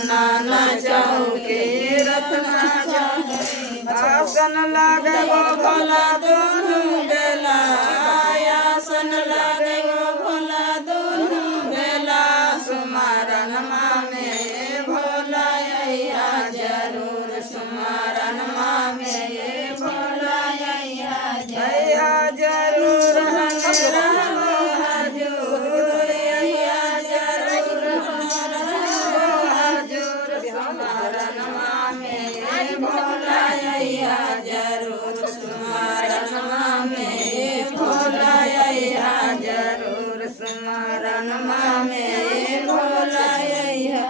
अंगना न चौके रत्ना आसन लागे गो भोला दोनों बेला आसन लागे गो भोला दोनों बेला सुमारन मामे भोला अइहा जरूर सुमारन मामे भोला अइहा जरूर हमेरा हो हजूर अइहा जरूर हमारा हो हजूर सुमारन मामे भोला अइहा जरूर सुमारन मामे भोला अइहा जरूर सुमारन मामे भोला अइहा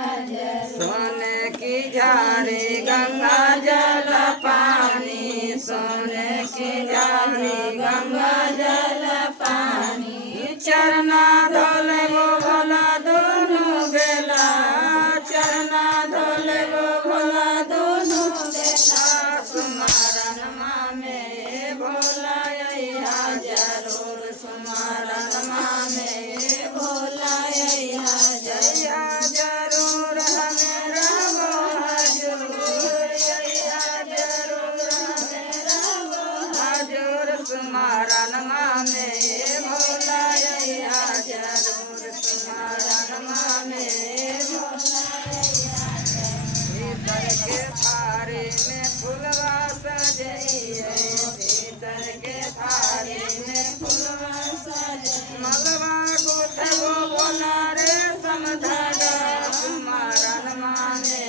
सोने की झाड़ी गंगा जल पानी सोने की झाड़ी गंगा जल पानी चरना धोले गो भोला दोनों बेला चरना धोले गो भोला दोनों बेला सुमारन मामे भोला अइहा जरूर सुमारन मामे भोला अइहा जरूर हमेरा हो हजूर अइहा जरूर हमेरा हो हजूर सुमारन मामे भोला अइहा जरूर सुमारन मामे भोला भीतर के थारी में फुलवा सजइए भीतर के थारी में फुलवा सजइए मलवा गुथबो भोला रे समधागा सुमारन मामे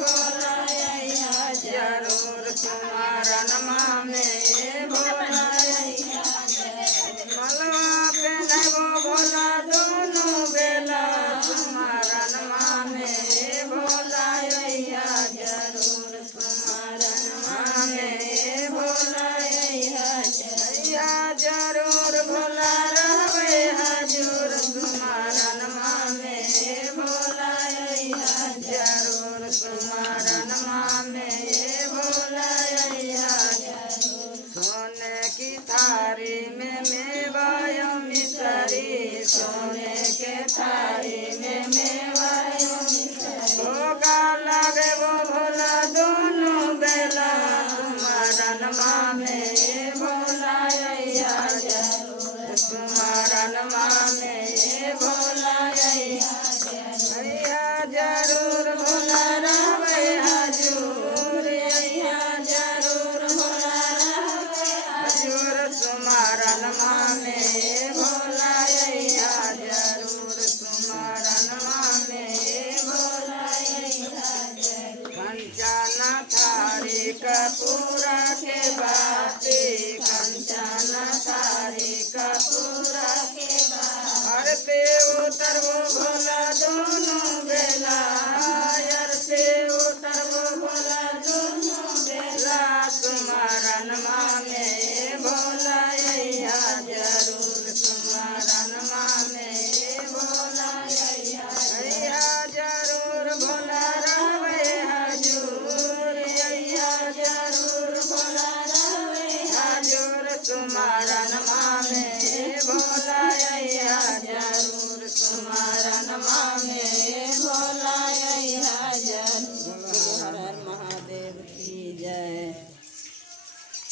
भोला अइहा जरूर सुमारन मामे भोला अइहा मलवा पेनबो भोला दोनों बेला सुमारन मामे भोला अइहा जरूर सुमारन मामे भोला अइहा जरूर भोला रहबे हजूर सुमारन मामे भोला अइहा जरूर सुमारन मामे भोला अइहा सोने की थारी में मेवा मिसरी सोने के थारी में मेवा भोगा लागे वो भोला दोनों बेला सुमारन मामे भोला अइहा जरूर सुमारन मामे भोला अइहा जरूर भोला रहबे हजूर अइहा जरूर भोला रहबे हजूर सुमारन मामे भोला अइहा जरूर सुमारन मामे भोला अइहा कंचन थारी कपूरा के बाती कंचन थारी कपूरा के बाती उतरबो भोला दोनों बेला अरते उतरबो भोला दोनों बेला सुमारन मामे भोला अइहा जरूर सुमारन मामे भोला अइहा जरूर भोला रहबे हजूर अइहा जरूर भोला रहबे हजूर सुमारन मामे भोला